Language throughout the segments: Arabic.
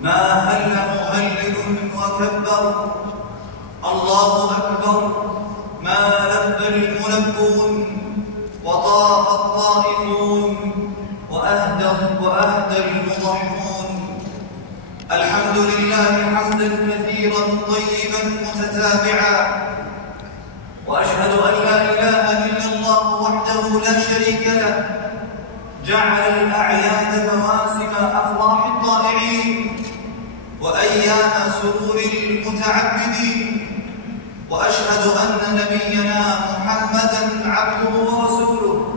ما هل مهلل وكبر الله أكبر، ما لبى الملبون وطاف الطائفون وأهدى المضحون. الحمد لله حمدا كثيرا طيبا متتابعا، وأشهد أن لا إله إلا الله وحده لا شريك له، جعل الأعياد مواسم أفراح الطائعين وأيام سرور المتعبدين. وأشهد أن نبينا محمدًا عبده ورسوله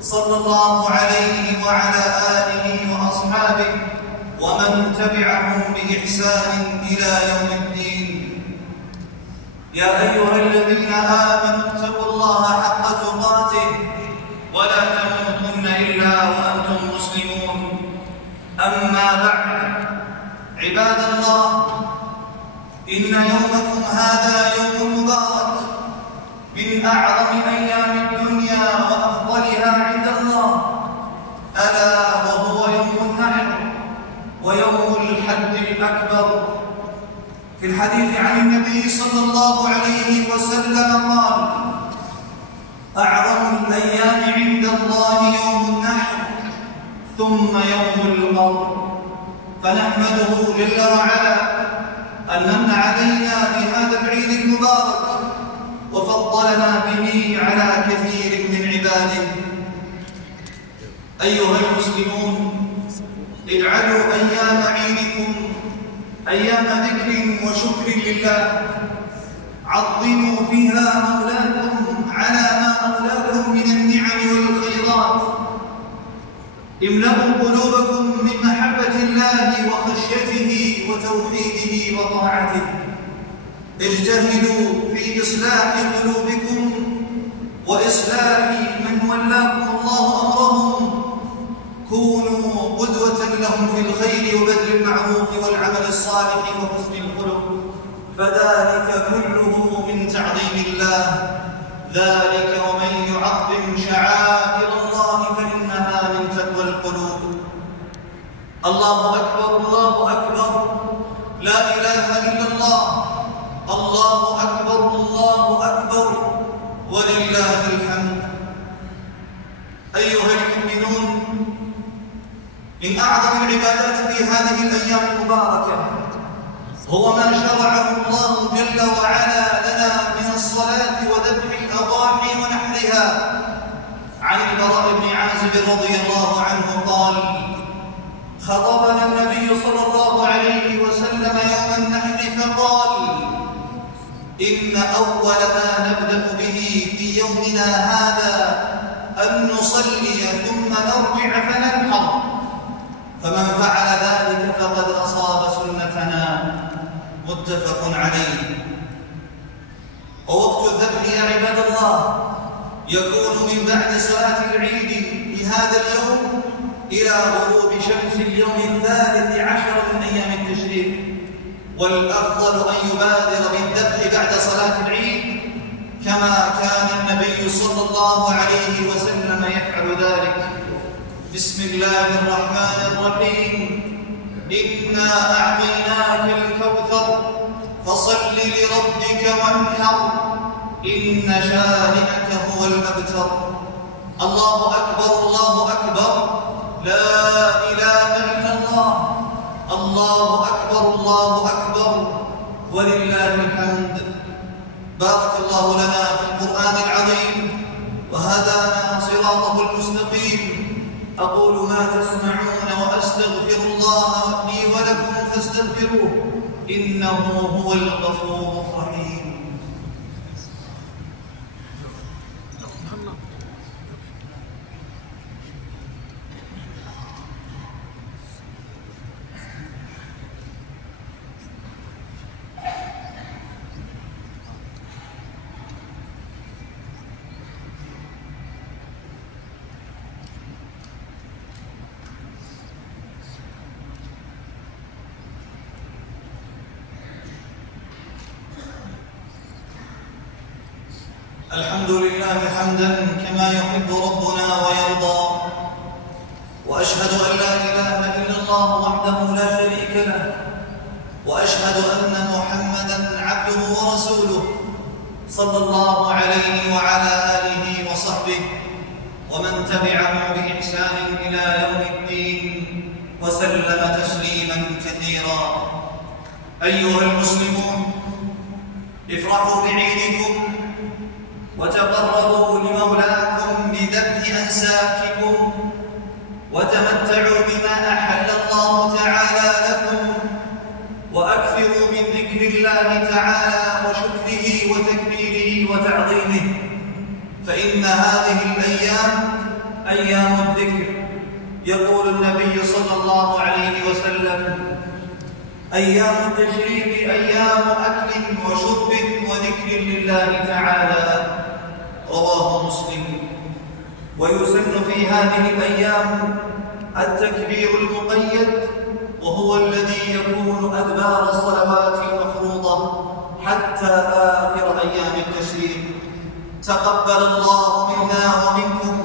صلى الله عليه وعلى آله وأصحابه ومن تبعهم بإحسان إلى يوم الدين. يا أيها الذين آمنوا اتقوا الله حق تقاته ولا تموتن إلا وأنتم مسلمون. أما بعد، عباد الله، إن يومكم هذا يوم مبارك من أعظم أيام الدنيا وأفضلها عند الله، ألا وهو يوم النحر ويوم الحج الأكبر. في الحديث عن النبي صلى الله عليه وسلم قال: أعظم الأيام عند الله يوم النحر ثم يوم القر. فنحمده جل وعلا أن من علينا بهذا العيد المبارك وفضلنا به على كثير من عباده. أيها المسلمون، اجعلوا أيام عيدكم أيام ذكر وشكر لله، عظموا فيها مولاكم على ما أولاكم من النعم والخيرات، املأوا قلوبكم من محبة الله وخشيته وتوحيده وطاعته، اجتهدوا في إصلاح قلوبكم وإصلاح من ولاكم الله أمرهم، كونوا قدوة لهم في الخير وبذل المعروف والعمل الصالح وحسن الخلق، فذلك كله من تعظيم الله. ذلك ومن يعظم شعائر الله فإنها من تقوى القلوب. الله أكبر، الله أكبر، لا إله إلا الله، الله أكبر، الله أكبر، ولله الحمد. أيها المؤمنون، من أعظم العبادات في هذه الأيام المباركة هو ما شرعه الله جل وعلا لنا من الصلاة وذبح الأضاحي ونحرها. عن البراء بن عازب رضي الله عنه قال: خطبنا النبي صلى الله عليه وسلم يوم النحر فقال: إن أول ما نبدأ به في يومنا هذا أن نصلي ثم نرجع فننحر، فمن فعل ذلك فقد أصاب سنتنا. متفق عليه. ووقت الذبح يا عباد الله يكون من بعد صلاة العيد لهذا اليوم إلى غروب شمس اليوم 13 من أيام التشريق، والأفضل أن يبادر بالذبح بعد صلاة العيد كما كان النبي صلى الله عليه وسلم يفعل ذلك. بسم الله الرحمن الرحيم: إنا أعطيناك الكوثر فصل لربك وانحر إن شانئك هو الأبتر. الله أكبر، الله أكبر، لا إله إلا الله، الله أكبر، الله أكبر، ولله الحمد. بارك الله لنا في القرآن العظيم وهدانا صراطه المستقيم. أقول ما تسمعون وأستغفر الله لي ولكم فاستغفروه إنه هو الغفور الرحيم. الحمد لله حمدا كما يحب ربنا ويرضى، وأشهد أن لا إله إلا الله الله وحده لا شريك له، وأشهد أن محمدًا عبده ورسوله صلى الله عليه وعلى آله وصحبه ومن تبعه بإحسان إلى يوم الدين وسلم تسليماً كثيراً. أيها المسلمون، افرحوا بعيدكم وتقربوا لمولاكم بذبح أنساككم وتمتعوا بما أحل الله تعالى لكم، وأكثروا من ذكر الله تعالى وشكره وتكبيره وتعظيمه، فإن هذه الأيام أيام الذكر. يقول النبي صلى الله عليه وسلم: أيام التشريق أيام أكل وشرب وذكر لله تعالى، رواه مسلم. ويسن في هذه الأيام التكبير المقيد، وهو الذي يكون أدبار الصلوات المفروضة حتى آخر أيام التشريق. تقبل الله منا ومنكم،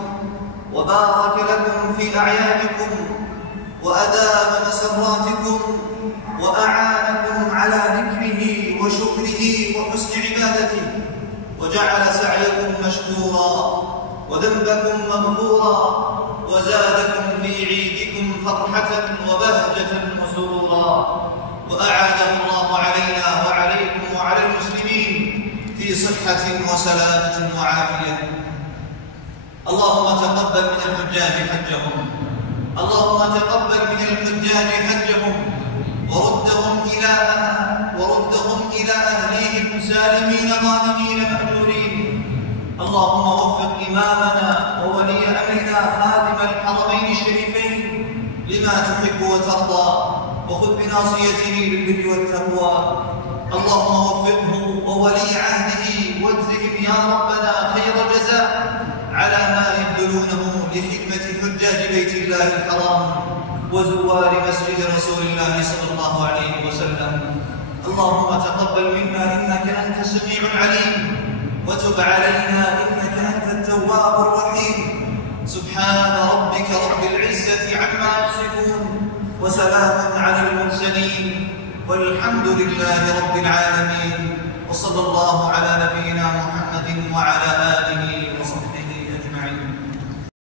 وبارك لكم في أعيادكم، وأدام مسراتكم، وأعانكم على ذكره وشكره وحسن عبادته، وجعل سعيكم مشكورا وذنبكم مغفورا، وزادكم في عيدكم فرحة وبهجة وسرورا، وأعاده الله علينا وعليكم وعلى المسلمين في صحة وسلامة وعافية. اللهم تقبل من الحجاج حجهم، اللهم تقبل من الحجاج حجهم، وردهم إلى أهليهم سالمين غانمين مأجورين. اللهم وفق إمامنا وولي أمرنا خادم الحرمين الشريفين لما تحب وترضى، وخذ بناصيته للبر والتقوى. اللهم وفقه وولي عهده واجزهم يا ربنا خير جزاء على ما يبذلونه لخدمة حجاج بيت الله الحرام وزوار مسجد رسول الله صلى الله عليه وسلم. اللهم تقبل منا إنك أنت السميع العليم، وتب علينا إنك أنت التواب الرحيم. سبحان ربك رب العزة عما يصفون، وسلام على المرسلين، والحمد لله رب العالمين، وصلى الله على نبينا محمد وعلى آله